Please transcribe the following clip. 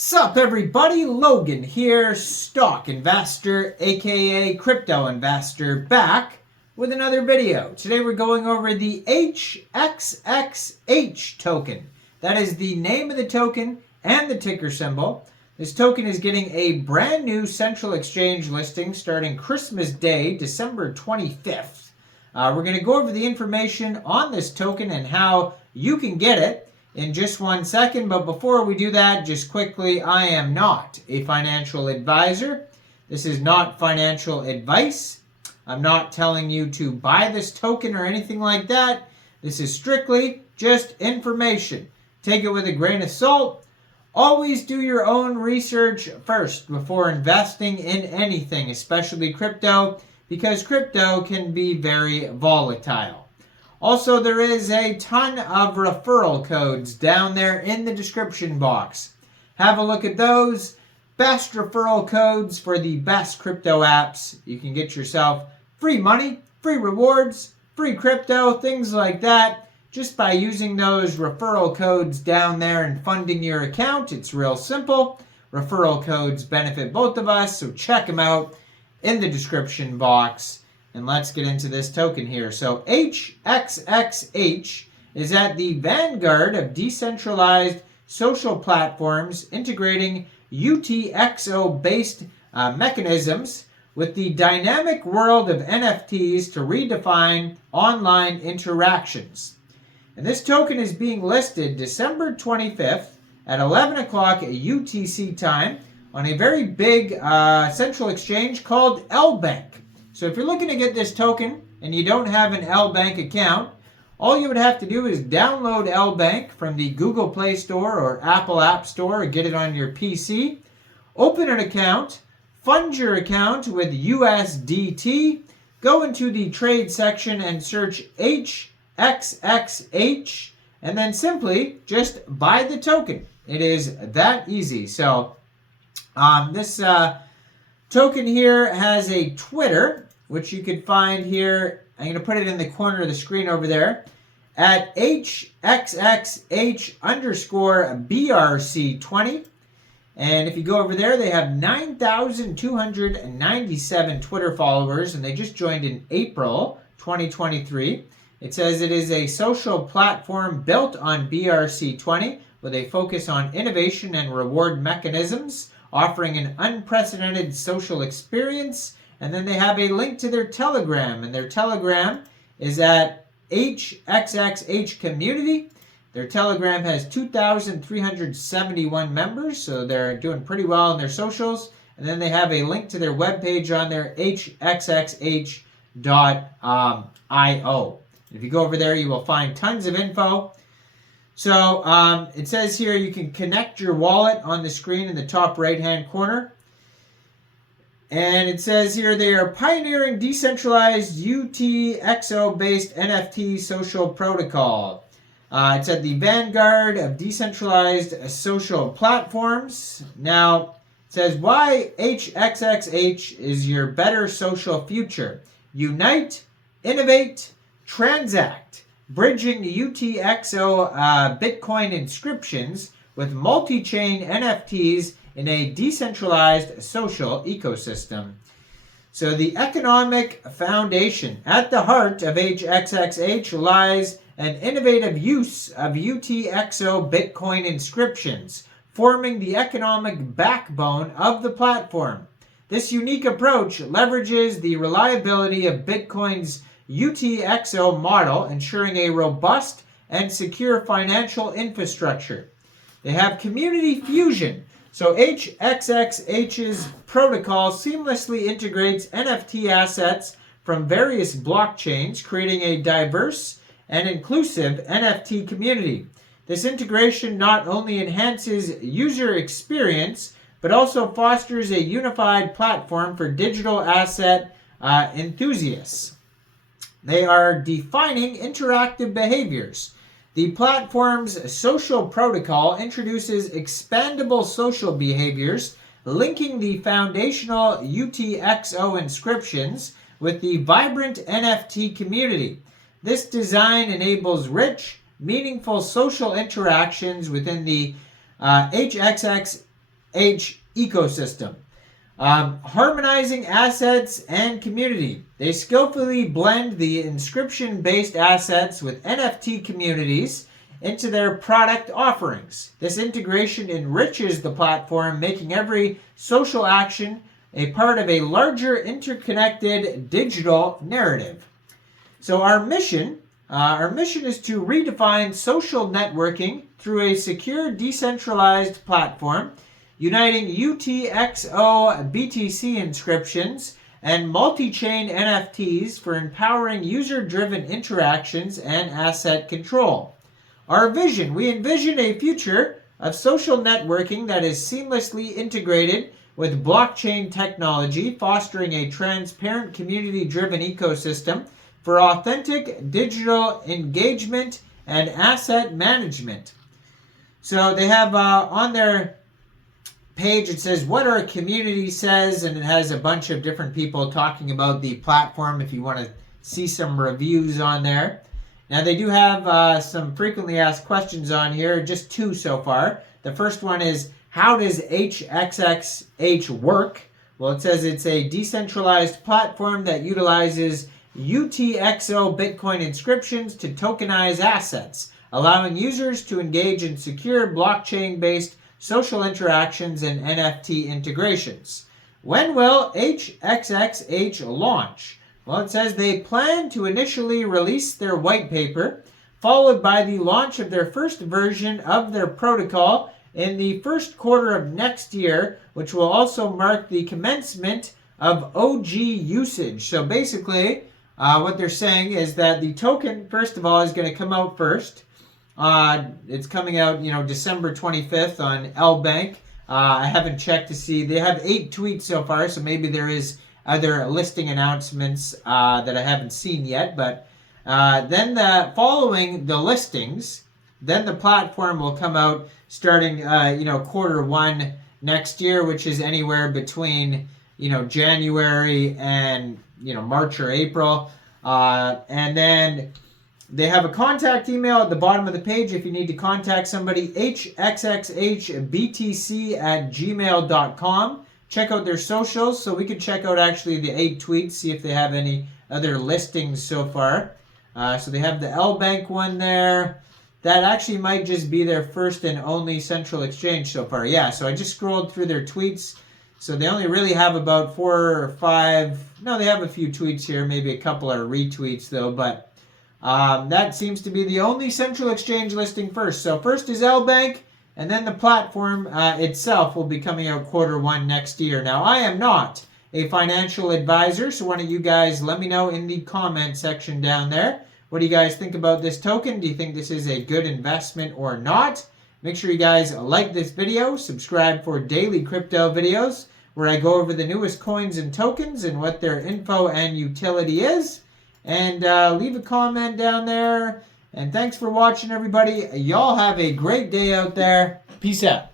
Sup everybody, Logan here, stock investor aka crypto investor, back with another video. Today we're going over the Hxxh token. That is the name of the token and the ticker symbol. This token is getting a brand new central exchange listing starting Christmas Day, December 25th. We're going to go over the information on this token and how you can get it in just 1 second, but before we do that, just quickly, I am not a financial advisor. This is not financial advice. I'm not telling you to buy this token or anything like that. This is strictly just information. Take it with a grain of salt. Always do your own research first before investing in anything, especially crypto, because crypto can be very volatile. Also, there is a ton of referral codes down there in the description box. Have a look at those. Best referral codes for the best crypto apps. You can get yourself free money, free rewards, free crypto, things like that, just by using those referral codes down there and funding your account. It's real simple. Referral codes benefit both of us, so check them out in the description box. And let's get into this token here. So Hxxh is at the vanguard of decentralized social platforms integrating UTXO-based mechanisms with the dynamic world of NFTs to redefine online interactions. And this token is being listed December 25th at 11 o'clock UTC time on a very big central exchange called Lbank. So if you're looking to get this token and you don't have an Lbank account, all you would have to do is download Lbank from the Google Play Store or Apple App Store or get it on your PC. Open an account, fund your account with USDT, go into the trade section and search Hxxh, and then simply just buy the token. It is that easy. So this token here has a Twitter, which you could find here. I'm going to put it in the corner of the screen over there at Hxxh_BRC20. And if you go over there, they have 9,297 Twitter followers, and they just joined in April 2023. It says it is a social platform built on BRC20 with a focus on innovation and reward mechanisms, offering an unprecedented social experience. And then they have a link to their Telegram, and their Telegram is at Hxxh Community. Their Telegram has 2,371 members, so they're doing pretty well in their socials. And then they have a link to their webpage on their Hxxh.io. If you go over there, you will find tons of info. So it says here you can connect your wallet on the screen in the top right-hand corner. And it says here they are pioneering decentralized UTXO-based NFT social protocol. It's at the vanguard of decentralized social platforms. Now, it says why Hxxh is your better social future. Unite, innovate, transact, bridging UTXO Bitcoin inscriptions with multi-chain NFTs in a decentralized social ecosystem. So the economic foundation at the heart of Hxxh lies an innovative use of UTXO Bitcoin inscriptions, forming the economic backbone of the platform. This unique approach leverages the reliability of Bitcoin's UTXO model, ensuring a robust and secure financial infrastructure. They have community fusion. So Hxxh's protocol seamlessly integrates NFT assets from various blockchains, creating a diverse and inclusive NFT community. This integration not only enhances user experience, but also fosters a unified platform for digital asset enthusiasts. They are defining interactive behaviors. The platform's social protocol introduces expandable social behaviors, linking the foundational UTXO inscriptions with the vibrant NFT community. This design enables rich, meaningful social interactions within the Hxxh ecosystem. Harmonizing assets and community. They skillfully blend the inscription-based assets with NFT communities into their product offerings. This integration enriches the platform, making every social action a part of a larger interconnected digital narrative. So our mission is to redefine social networking through a secure, decentralized platform, uniting UTXO BTC inscriptions and multi-chain NFTs for empowering user-driven interactions and asset control. Our vision, we envision a future of social networking that is seamlessly integrated with blockchain technology, fostering a transparent, community-driven ecosystem for authentic digital engagement and asset management. So they have on their page, it says what our community says, and it has a bunch of different people talking about the platform if you want to see some reviews on there. Now they do have some frequently asked questions on here, just 2 so far. The first one is, how does Hxxh work? Well, it says it's a decentralized platform that utilizes UTXO Bitcoin inscriptions to tokenize assets, allowing users to engage in secure blockchain-based social interactions and NFT integrations. When will Hxxh launch? Well, it says they plan to initially release their white paper, followed by the launch of their first version of their protocol in the first quarter of next year, which will also mark the commencement of OG usage. So basically, what they're saying is that the token, first of all, is going to come out first. It's coming out, December 25th on Lbank. I haven't checked to see. They have 8 tweets so far, so maybe there is other listing announcements that I haven't seen yet. But then following the listings, then the platform will come out starting, quarter 1 next year, which is anywhere between, January and, March or April. And then they have a contact email at the bottom of the page if you need to contact somebody, hxxhbtc@gmail.com. Check out their socials so we can check out actually the 8 tweets, see if they have any other listings so far. So they have the Lbank one there. That actually might just be their first and only central exchange so far. Yeah, so I just scrolled through their tweets. So they only really have about 4 or 5. No, they have a few tweets here. Maybe a couple are retweets though. But that seems to be the only central exchange listing first. So first is Lbank, and then the platform itself will be coming out quarter 1 next year. Now, I am not a financial advisor, so why don't you guys let me know in the comment section down there. What do you guys think about this token? Do you think this is a good investment or not? Make sure you guys like this video, subscribe for daily crypto videos where I go over the newest coins and tokens and what their info and utility is. And leave a comment down there. And thanks for watching, everybody. Y'all have a great day out there. Peace out.